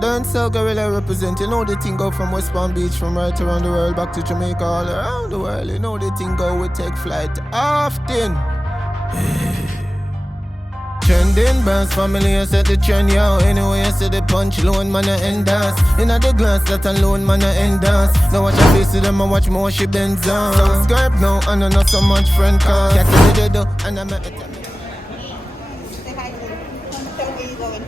Done so gorilla represent, you know the thing go from West Palm Beach, from right around the world, back to Jamaica, all around the world. You know the thing go, we take flight often. Trending boss family, I set the trend, yo. Anyway, I set the punch, loan man, I end us. Inna the glass, that alone, man, I end us. Now watch I face to them, I watch more she bends on. Subscribe now, and I know so much friend cause. Get to the do, and I'm at it. Say hi to them. Tell them where you going.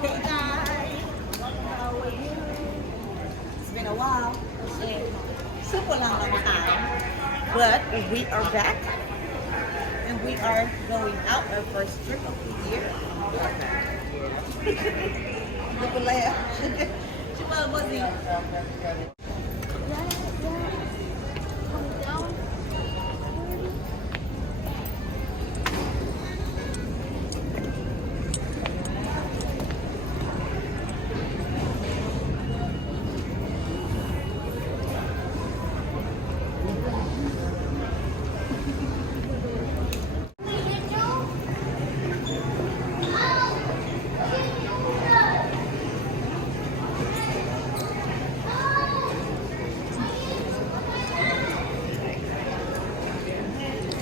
Hey guys, how are you? It's been a while, super long time, but we are back, and we are going out our first trip of the year. Look at Leia. She was buzzing.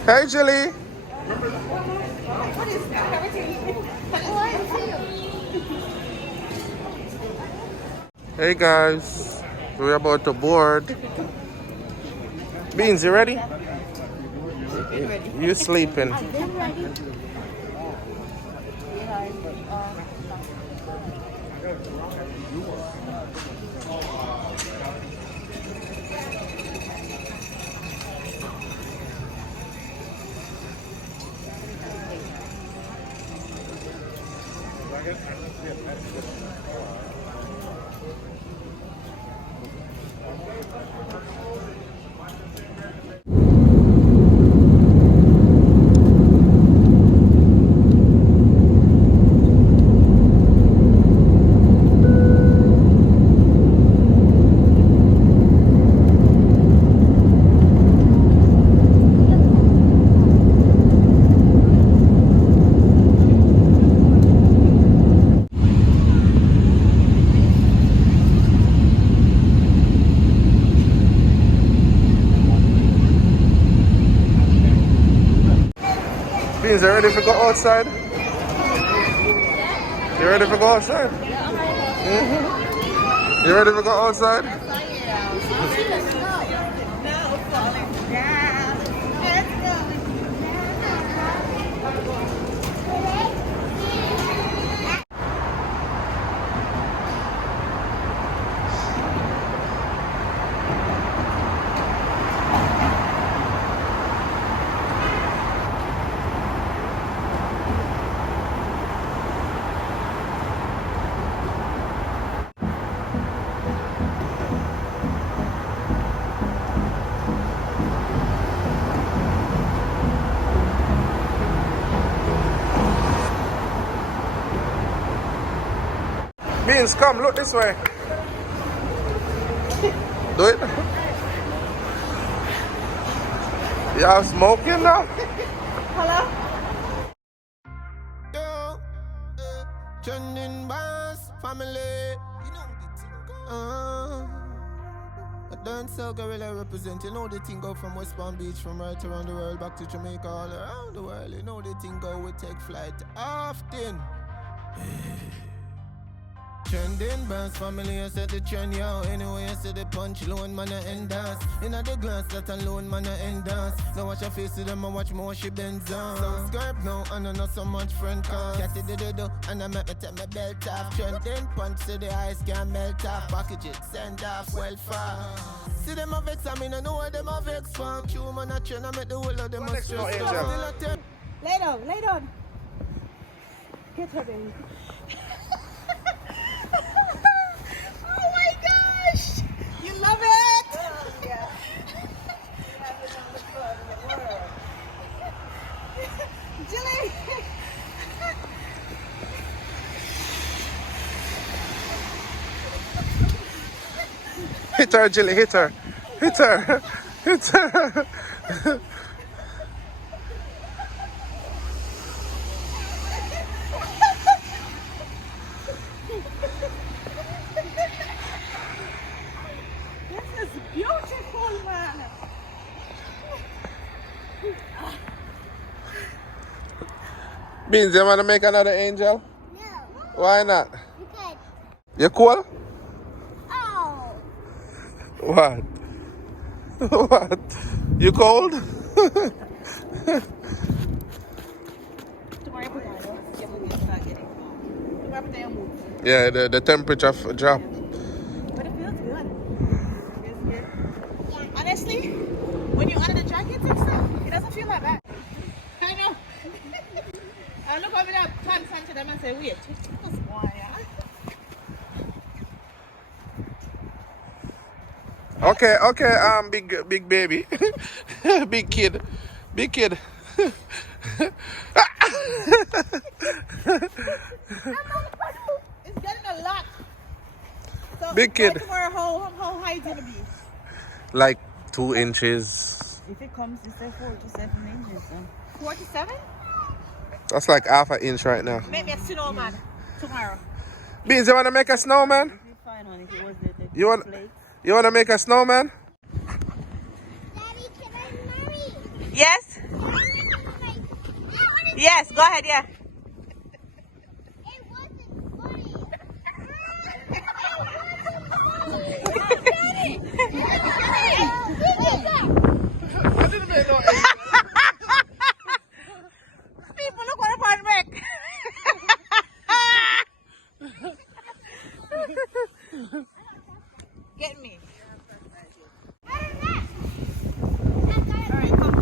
Hey, Jilly. What is Hey, guys. We're about to board. Beans, you ready? You sleeping? Beans, you ready to go outside? You ready to go outside? Mm-hmm. You ready to go outside? Beans, come, look this way. Do it. Y'all smoking now? Hello? Yo, trending boss family. You know the thing go. I done so gorilla represent. You know the thing go from West Palm Beach, from right around the world, back to Jamaica, all around the world. You know the thing go, we take flight often. Trending boss family, I set the trend, yo. Anyway, I set the punch, loan man, I end us. Inna the glass, that alone, man, I end us. Now watch I face to them, I watch more she bends on. Subscribe now, and I know so much friend cause. Get it, do, and I make me take my belt off. Trending punch, so the ice can melt off. Package it, send off, well far. See them a vex, I mean, I know what them a vex for. True man, I trend, I make the whole of them a stress. Lay down, lay down. Get her, baby. Oh my gosh! You love it! Oh, yeah. Jilly! Hit her, Jilly, hit her. Hit her. Hit her. Beans, you want to make another angel? No. Why not? Because. You cool? Oh. What? What? You cold? Yeah, the temperature drop. But it feels good. It feels good. Honestly, when you're under the jackets and stuff, it doesn't feel that bad. I know. I look over there, pants to them and say, wait, what's why? Okay, big baby. Big kid. Big kid. It's getting a lot. So Big kid. tomorrow, how high is it gonna be? Like 2 inches. If it comes, you say 4 to 7 inches. 4 to 7? That's like half an inch right now. Make me a snowman tomorrow. Beans, you want to make a snowman? You want to make a snowman? Daddy, can I marry? Yes? Yes, go ahead, yeah. It wasn't funny. I didn't make no People look what I make. Get me. Alright, come.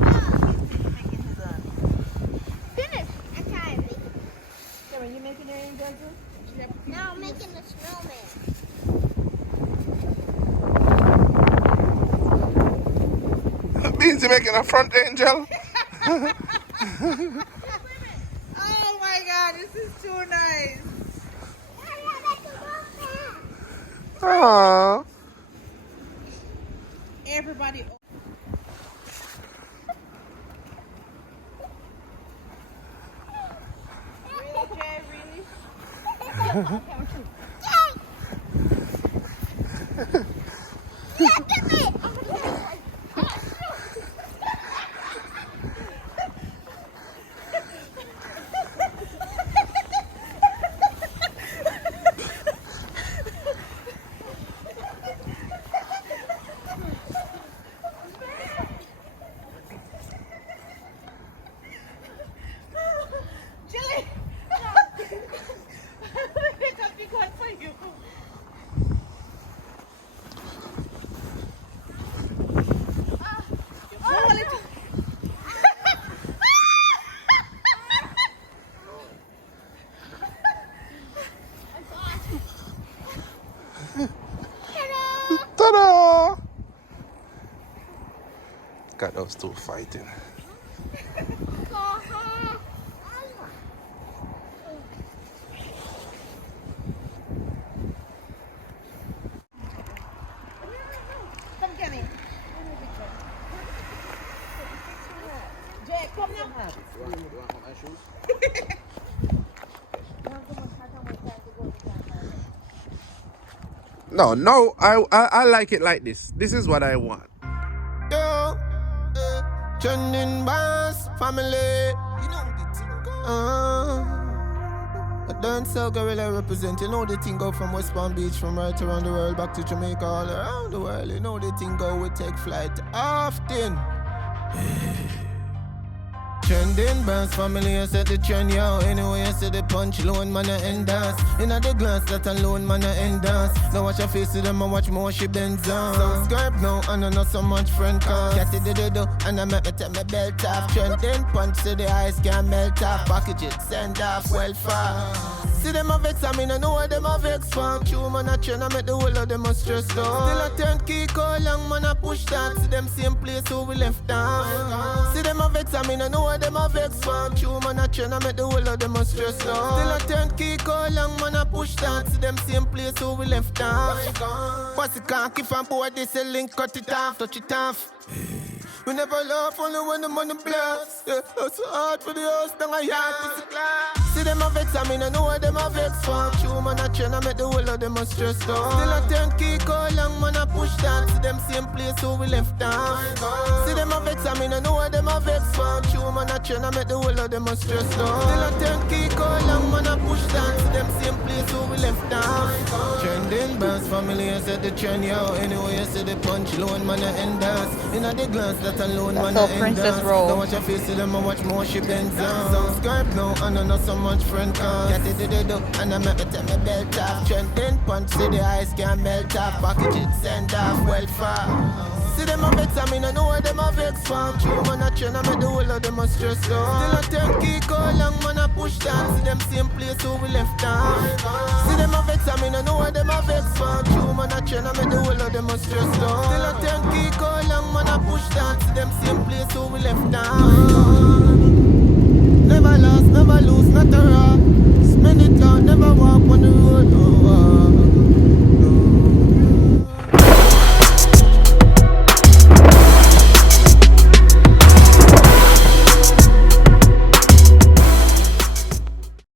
Finish. I tried. Karen, you making an angel? Now I'm making a snowman. Beans, you making a front angel? Oh my god, this is too nice. Aww. Everybody. Really, Jay? Really? Chili! It's a big one for you. Hold it. Ta-da! Got those two fighting. Come get me. Jay, come now. No, I like it like this. This is what I want. Yo, trending boss family. You know the thing go. A dance so gorilla represent. You know the thing go from West Palm Beach, from right around the world back to Jamaica, all around the world. You know the thing go. We take flight often. Trending boss family, I set the trend, yo. Anyway, I set the punch, loan man, I end dance. Inna the glass, that alone, man, I end dance. Now watch her face to them, I watch more, she bends on. Subscribe now, and I know so much friend cause. Get it, do, and I make me take my belt off. Trending punch, so the eyes can melt off. Package it, send off, well far. See them a vex, I mean I know what them a vex for. True man a trend, I make the whole of them a stress out. Still a turn key, call long man a push that. See them same place who we left off. See them a vex, I mean I know what them a vex for. True man a trend, I make the whole of them a stress out. Still a turn key, call long man a push that. See them same place who we left off. What's the can't keep on board, this a link, cut it off, touch it off. We never laugh only when the money blast. Yeah, it's so hard for the house, then I have to class. See them a vex, I mean I know what them a vex for. True man a trend, I make the whole of them a stress out. Still a turn key, call long man a push that. See them same place who we left off. See them a vex, I mean I know what them a vex for. True man a train, I make the whole of them a stress down. Still a 10 key call long man a push dance. Them same place who we left down. Trending boss family, I said the trend, yo. Anyway, I said the punch, loan man a end dance. In a the glance, that alone man a end dance. Don't watch your face, them I watch more she bends down. Subscribe now, and I know so much friend cause. Get it, and I make me take my belt off. Trending punch, see the ice can melt off. Package it, send off, well far. See them a vex, I mean I know what them a vex from. True man a train, I make the whole of them a stress out. Still a 10 key call long man a push down. See them same place who we left down. See them a vex, I mean I know what them a vex from. True man a train, I make the whole of them a stress out. Still a 10 key call long man a push down. See them same place who we left down. Never lost, never lose, not a rock. Spend it out, never walk on the road.